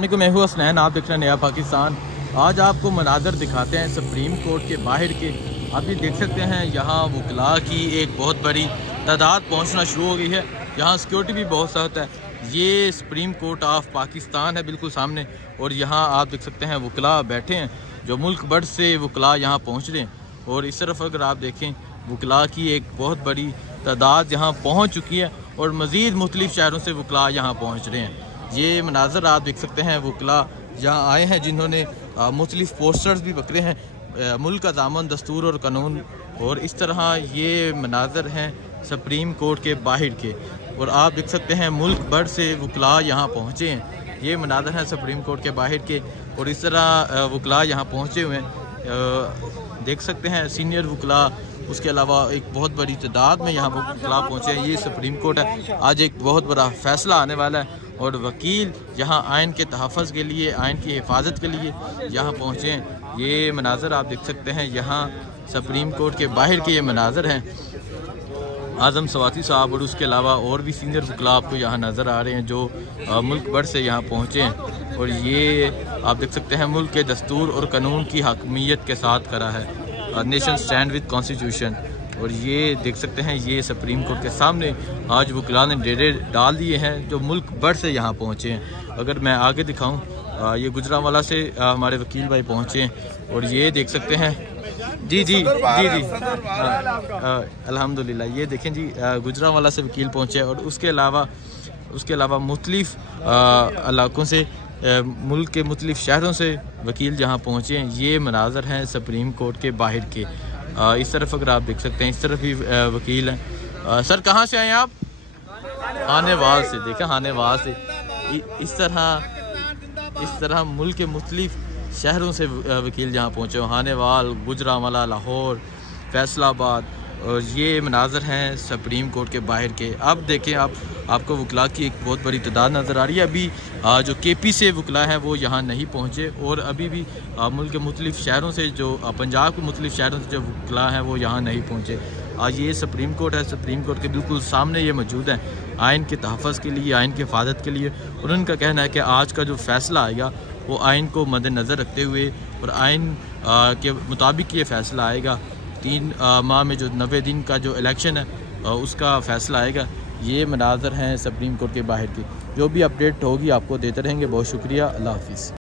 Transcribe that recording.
मैं हूँ हसनैन, आप देख रहे हैं नया पाकिस्तान। आज आपको मनाजर दिखाते हैं सुप्रीम कोर्ट के बाहर के। आप ये देख सकते हैं यहाँ वकला की एक बहुत बड़ी तादाद पहुँचना शुरू हो गई है। यहाँ सिक्योरिटी भी बहुत सख्त है। ये सुप्रीम कोर्ट ऑफ पाकिस्तान है बिल्कुल सामने, और यहाँ आप देख सकते हैं वकला बैठे हैं जो मुल्क भर से वकला यहाँ पहुँच रहे हैं। और इस तरफ अगर आप देखें वकला की एक बहुत बड़ी तादाद यहाँ पहुँच चुकी है और मज़ीद मुख्तलिफ़ शहरों से वकला यहाँ पहुँच रहे हैं। ये मनाजर आप देख सकते हैं वकला यहाँ आए हैं जिन्होंने मुख्तलिफ़ पोस्टर्स भी पकड़े हैं, मुल्क का दामन, दस्तूर और कानून। और इस तरह ये मनाजर हैं सुप्रीम कोर्ट के बाहर के, और आप देख सकते हैं मुल्क भर से वकला यहाँ पहुँचे हैं। ये मनाजर हैं सुप्रीम कोर्ट के बाहर के, और इस तरह वकला यहाँ पहुँचे हुए हैं। देख सकते हैं सीनियर वकला, उसके अलावा एक बहुत बड़ी तादाद में यहाँ वकला पहुँचे हैं। ये सुप्रीम कोर्ट है, आज एक बहुत बड़ा फ़ैसला आने वाला है और वकील यहाँ आइन के तहफ़्फ़ुज़ के लिए, आइन की हिफाजत के लिए यहाँ पहुँचे हैं। ये मनाजर आप देख सकते हैं यहाँ सुप्रीम कोर्ट के बाहर के ये मनाजर हैं। आज़म सवाती साहब और उसके अलावा और भी सीनियर वकला आपको यहाँ नज़र आ रहे हैं जो मुल्क भर से यहाँ पहुँचे हैं। और ये आप देख सकते हैं मुल्क के दस्तूर और कानून की हकमियत के साथ खड़ा है, नेशन स्टैंड विद कॉन्स्टिट्यूशन। और ये देख सकते हैं ये सुप्रीम कोर्ट के सामने आज वकला ने डेरे डाल दिए हैं जो मुल्क भर से यहाँ पहुँचे हैं। अगर मैं आगे दिखाऊं, ये गुजरांवाला से हमारे वकील भाई पहुँचे हैं, और ये देख सकते हैं जी जी जी जी अल्हम्दुलिल्लाह। ये देखें जी गुजरांवाला से वकील पहुँचे हैं, और उसके अलावा मुख्तलिफ़ इलाकों से, मुल्क के मुख्तलिफ़ शहरों से वकील जहाँ पहुँचे हैं। ये मनाजर हैं सुप्रीम कोर्ट के बाहर के। इस तरफ अगर आप देख सकते हैं इस तरफ भी वकील हैं। सर कहाँ से आए हैं आप? हानेवाल से। देखें हानेवाल से इस तरह मुल्क के मुख्तलिफ़ शहरों से वकील जहाँ पहुँचे हो, हानेवाल, गुजरांवाला, लाहौर, फैसलाबाद। और ये मनाजर हैं सुप्रीम कोर्ट के बाहर के। अब देखें आपको वकला की एक बहुत बड़ी तादाद नज़र आ रही है। अभी जो केपी से वकला हैं वो यहाँ नहीं पहुँचे, और अभी भी मुल्क के मुख्तलिफ़ शहरों से, जो पंजाब के मुख्तलिफ़ शहरों से जो वकला हैं वो यहाँ नहीं पहुँचे। आज ये सुप्रीम कोर्ट है, सुप्रीम कोर्ट के बिल्कुल सामने ये मौजूद हैं आइन के तहफ़्फ़ुज़ के लिए, आइन की हिफाजत के लिए। और उनका कहना है कि आज का जो फ़ैसला आएगा वो आइन को मद्देनज़र रखते हुए और आइन के मुताबिक ये फ़ैसला आएगा। 3 माह में जो 90 दिन का जो इलेक्शन है उसका फ़ैसला आएगा। ये मनाजर हैं सुप्रीम कोर्ट के बाहर के। जो भी अपडेट होगी आपको देते रहेंगे। बहुत शुक्रिया, अल्लाह हाफ़िज़।